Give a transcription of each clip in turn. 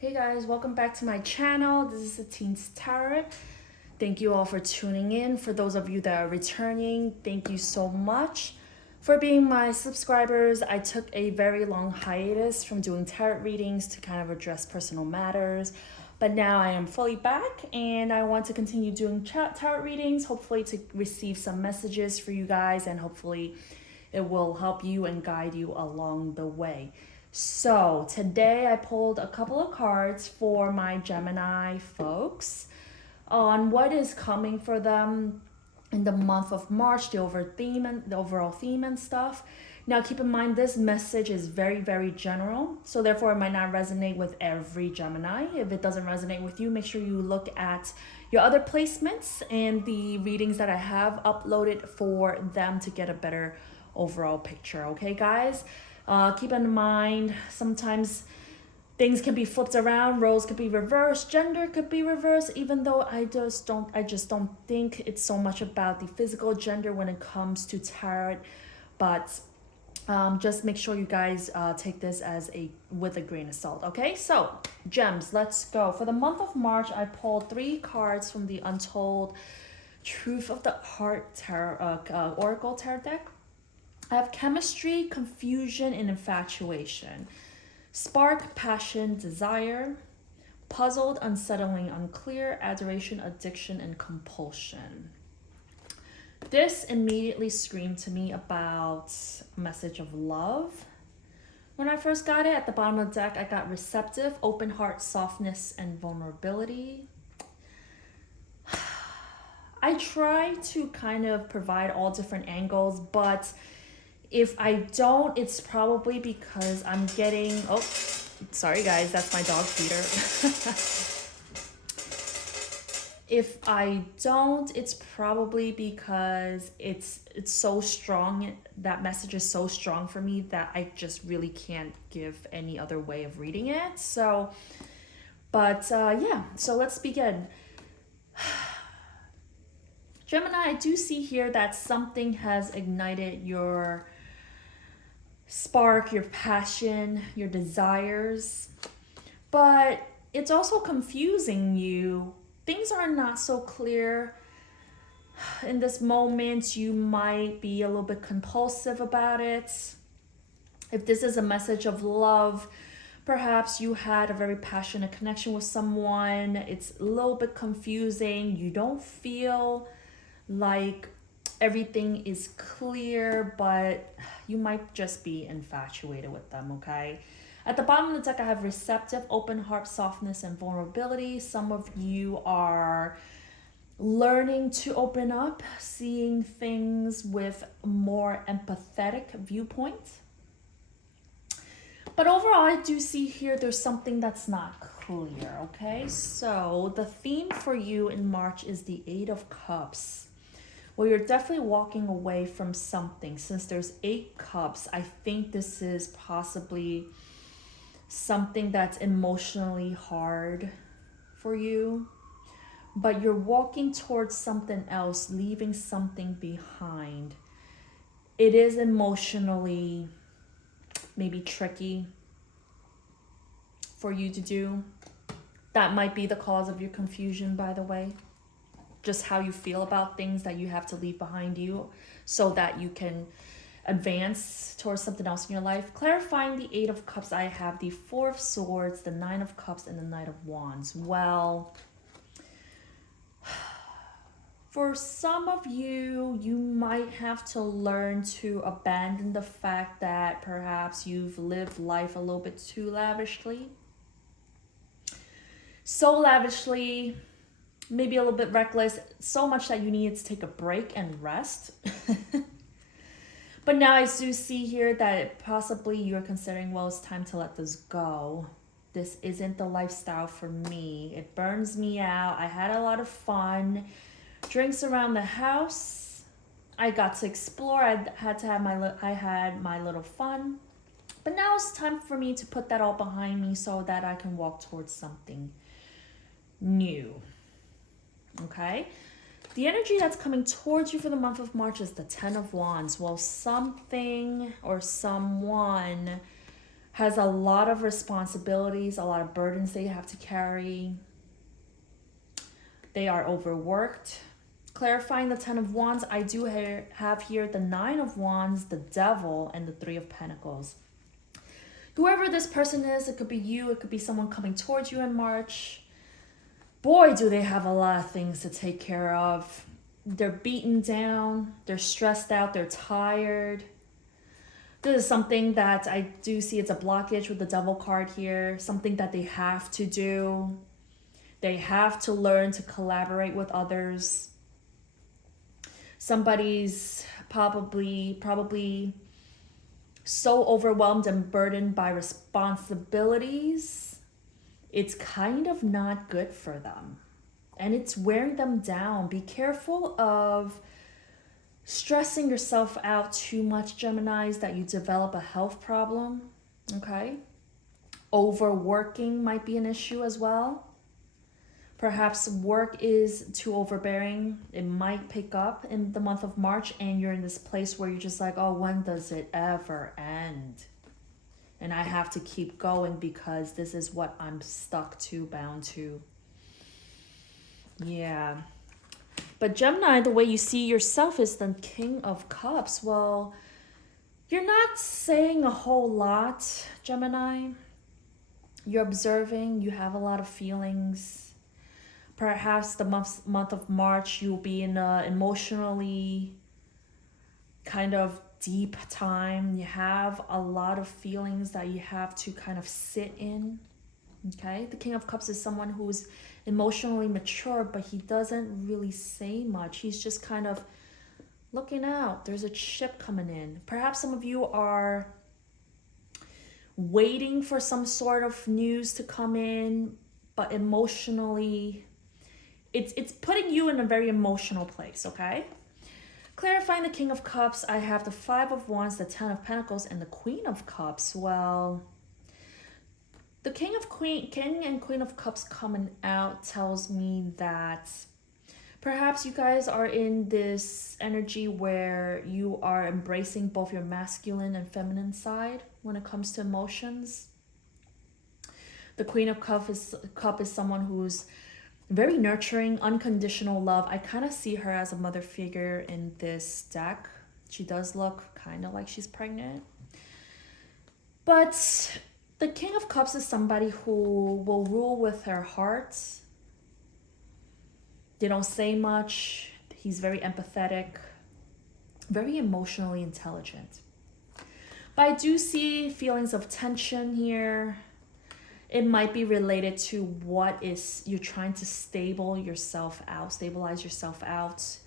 Hey guys, welcome back to my channel. This is the Teens Tarot. Thank you all for tuning in. For those of you that are returning, thank you so much for being my subscribers. I took a very long hiatus from doing tarot readings to kind of address personal matters, but now I am fully back and I want to continue doing tarot readings, hopefully to receive some messages for you guys, and hopefully it will help you and guide you along the way. So today I pulled a couple of cards for my Gemini folks on what is coming for them in the month of March, the overall theme and stuff. Now keep in mind this message is very, very general, so therefore it might not resonate with every Gemini. If it doesn't resonate with you, make sure you look at your other placements and the readings that I have uploaded for them to get a better overall picture. Okay, guys? Keep in mind, sometimes things can be flipped around, roles could be reversed, gender could be reversed, even though I just don't think it's so much about the physical gender when it comes to tarot. But just make sure you guys take this with a grain of salt. Okay, so gems, let's go. For the month of March, I pulled 3 cards from the Untold Truth of the Heart Tarot Oracle Tarot deck. I have chemistry, confusion, and infatuation. Spark, passion, desire. Puzzled, unsettling, unclear. Adoration, addiction, and compulsion. This immediately screamed to me about a message of love. When I first got it, at the bottom of the deck, I got receptive, open heart, softness, and vulnerability. I try to kind of provide all different angles, but if I don't, it's probably because I'm getting, oh, sorry guys, that's my dog feeder. If I don't, it's probably because it's so strong, that message is so strong for me that I just really can't give any other way of reading it. So, but yeah, so let's begin. Gemini, I do see here that something has ignited your spark, your passion, your desires, but it's also confusing you. Things are not so clear. In this moment, you might be a little bit compulsive about it. If this is a message of love, perhaps you had a very passionate connection with someone. It's a little bit confusing. You don't feel like everything is clear, but you might just be infatuated with them, okay? At the bottom of the deck, I have receptive, open heart, softness, and vulnerability. Some of you are learning to open up, seeing things with a more empathetic viewpoint. But overall, I do see here there's something that's not clear, okay? So the theme for you in March is the 8 of Cups. Well, you're definitely walking away from something. Since there's 8 cups, I think this is possibly something that's emotionally hard for you. But you're walking towards something else, leaving something behind. It is emotionally maybe tricky for you to do. That might be the cause of your confusion, by the way. Just how you feel about things that you have to leave behind you so that you can advance towards something else in your life. Clarifying the 8 of Cups, I have the 4 of Swords, the 9 of Cups, and the Knight of Wands. Well, for some of you, you might have to learn to abandon the fact that perhaps you've lived life a little bit too lavishly. So lavishly, maybe a little bit reckless, so much that you needed to take a break and rest. But now I do see here that possibly you're considering, well, it's time to let this go. This isn't the lifestyle for me. It burns me out. I had a lot of fun. Drinks around the house. I got to explore. I had my little fun. But now it's time for me to put that all behind me so that I can walk towards something new. Okay, the energy that's coming towards you for the month of March is the 10 of Wands. Well, something or someone has a lot of responsibilities, a lot of burdens they have to carry. They are overworked. Clarifying the 10 of Wands, I do have here the 9 of Wands, the Devil, and the 3 of Pentacles. Whoever this person is, it could be you, it could be someone coming towards you in March. Boy, do they have a lot of things to take care of. They're beaten down, they're stressed out, they're tired. This is something that I do see, it's a blockage with the Devil card here, something that they have to do. They have to learn to collaborate with others. Somebody's probably so overwhelmed and burdened by responsibilities. It's kind of not good for them. And it's wearing them down. Be careful of stressing yourself out too much, Geminis, that you develop a health problem, okay? Overworking might be an issue as well. Perhaps work is too overbearing. It might pick up in the month of March and you're in this place where you're just like, oh, when does it ever end? And I have to keep going because this is what I'm stuck to, bound to. Yeah. But Gemini, the way you see yourself is the King of Cups. Well, you're not saying a whole lot, Gemini. You're observing. You have a lot of feelings. Perhaps the month of March, you'll be in a emotionally kind of deep time. You have a lot of feelings that you have to kind of sit in. Okay, the King of Cups is someone who's emotionally mature, but he doesn't really say much. He's just kind of looking out. There's a ship coming in. Perhaps some of you are waiting for some sort of news to come in, but emotionally, it's putting you in a very emotional place, okay? Clarifying the King of Cups, I have the 5 of Wands, the 10 of Pentacles, and the Queen of Cups. Well, the King and Queen of Cups coming out tells me that perhaps you guys are in this energy where you are embracing both your masculine and feminine side when it comes to emotions. The Queen of Cups is someone who's very nurturing, unconditional love. I kind of see her as a mother figure in this deck. She does look kind of like she's pregnant. But the King of Cups is somebody who will rule with her heart. They don't say much. He's very empathetic, very emotionally intelligent. But I do see feelings of tension here. It might be related to what is you're trying to stabilize yourself out.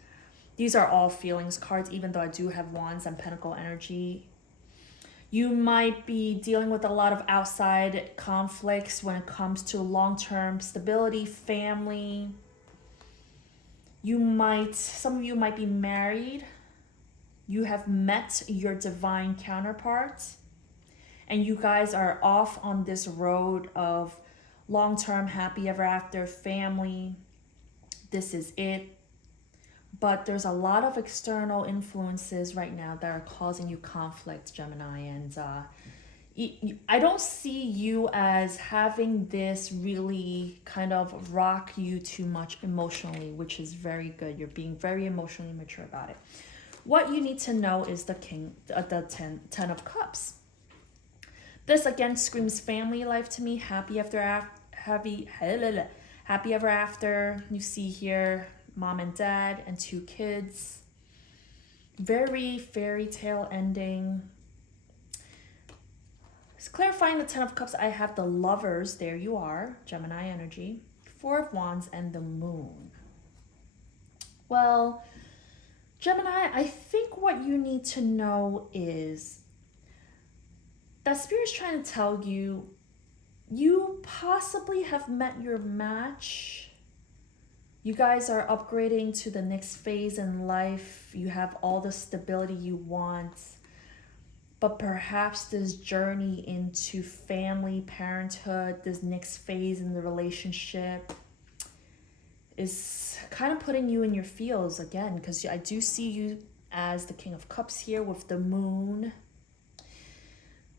These are all feelings cards, even though I do have Wands and Pentacle energy. You might be dealing with a lot of outside conflicts when it comes to long-term stability, family. Some of you might be married. You have met your divine counterpart. And you guys are off on this road of long-term happy ever after, family. This is it. But there's a lot of external influences right now that are causing you conflict, Gemini. And I don't see you as having this really kind of rock you too much emotionally, which is very good. You're being very emotionally mature about it. What you need to know is the 10 of Cups. This again screams family life to me. Happy ever after. You see here mom and dad and 2 kids. Very fairy tale ending. Clarifying the 10 of Cups, I have the Lovers. There you are, Gemini energy. 4 of Wands and the Moon. Well, Gemini, I think what you need to know is that Spirit's trying to tell you, you possibly have met your match. You guys are upgrading to the next phase in life. You have all the stability you want. But perhaps this journey into family, parenthood, this next phase in the relationship is kind of putting you in your feels again, because I do see you as the King of Cups here with the Moon.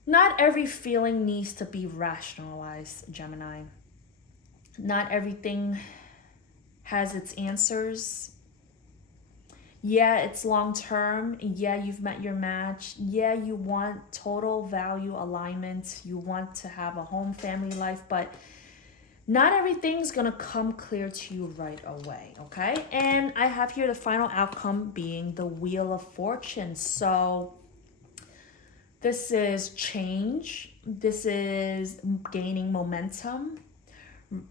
Not every feeling needs to be rationalized, Gemini. Not everything has its answers. Yeah, it's long term. Yeah, you've met your match. Yeah, you want total value alignment. You want to have a home family life, but not everything's gonna come clear to you right away, okay? And I have here the final outcome being the Wheel of Fortune. So this is change. This is gaining momentum,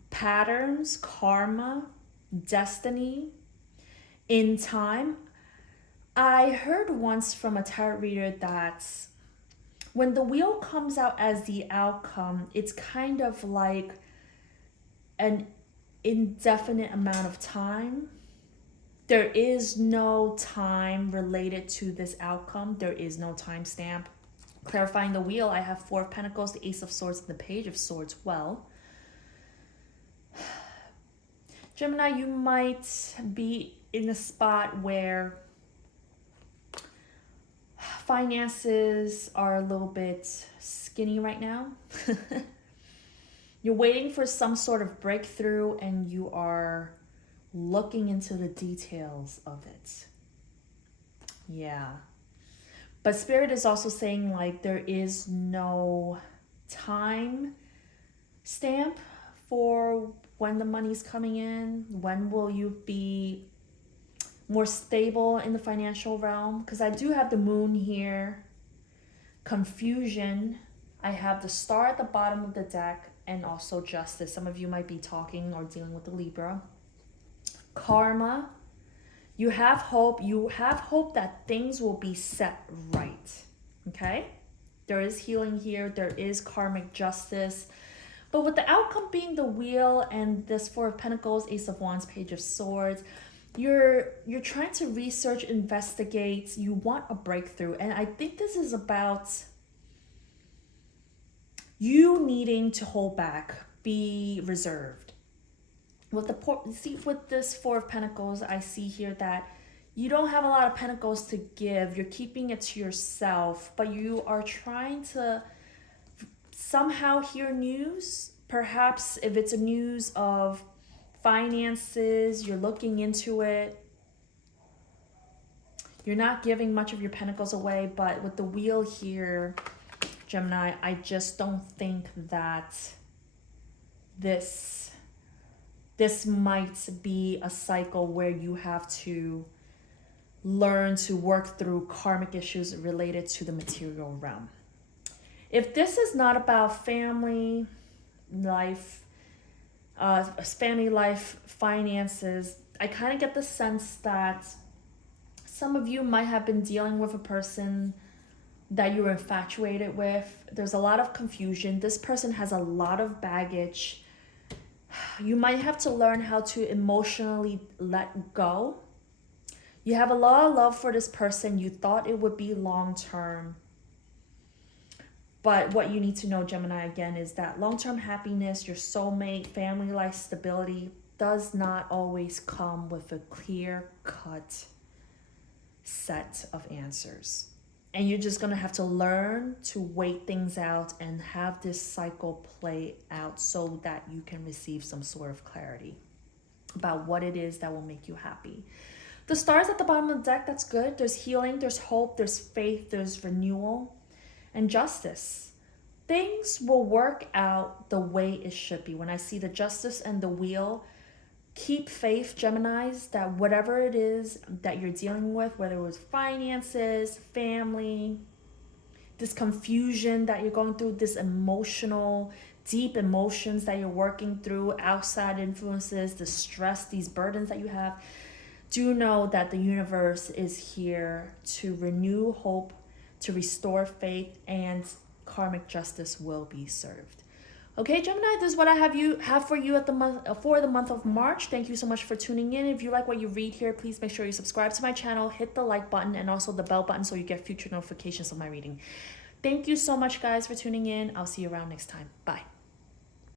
patterns, karma, destiny, in time. I heard once from a tarot reader that when the wheel comes out as the outcome, it's kind of like an indefinite amount of time. There is no time related to this outcome. There is no timestamp. Clarifying the wheel, I have Four of Pentacles, the Ace of Swords, and the Page of Swords. Well, Gemini, you might be in a spot where finances are a little bit skinny right now. You're waiting for some sort of breakthrough and you are looking into the details of it. Yeah. But Spirit is also saying like there is no time stamp for when the money's coming in. When will you be more stable in the financial realm? Because I do have the Moon here. Confusion. I have the Star at the bottom of the deck. And also Justice. Some of you might be talking or dealing with the Libra. Karma. You have hope. You have hope that things will be set right. Okay? There is healing here. There is karmic justice. But with the outcome being the Wheel and this Four of Pentacles, Ace of Wands, Page of Swords, you're trying to research, investigate. You want a breakthrough. And I think this is about you needing to hold back, be reserved. With this Four of Pentacles, I see here that you don't have a lot of pentacles to give. You're keeping it to yourself, but you are trying to somehow hear news. Perhaps if it's a news of finances, you're looking into it. You're not giving much of your pentacles away, but with the Wheel here, Gemini, I just don't think that this might be a cycle where you have to learn to work through karmic issues related to the material realm. If this is not about family life, finances, I kind of get the sense that some of you might have been dealing with a person that you were infatuated with. There's a lot of confusion. This person has a lot of baggage. You might have to learn how to emotionally let go. You have a lot of love for this person. You thought it would be long-term. But what you need to know, Gemini, again, is that long-term happiness, your soulmate, family life stability does not always come with a clear-cut set of answers. And you're just going to have to learn to wait things out and have this cycle play out so that you can receive some sort of clarity about what it is that will make you happy. The stars at the bottom of the deck, that's good. There's healing, there's hope, there's faith, there's renewal, and justice. Things will work out the way it should be. When I see the Justice and the Wheel, keep faith, Geminis, that whatever it is that you're dealing with, whether it was finances, family, this confusion that you're going through, this emotional, deep emotions that you're working through, outside influences, the stress, these burdens that you have, do know that the universe is here to renew hope, to restore faith, and karmic justice will be served. Okay, Gemini, this is what I have for you for the month of March. Thank you so much for tuning in. If you like what you read here, please make sure you subscribe to my channel, hit the like button, and also the bell button so you get future notifications of my reading. Thank you so much, guys, for tuning in. I'll see you around next time. Bye.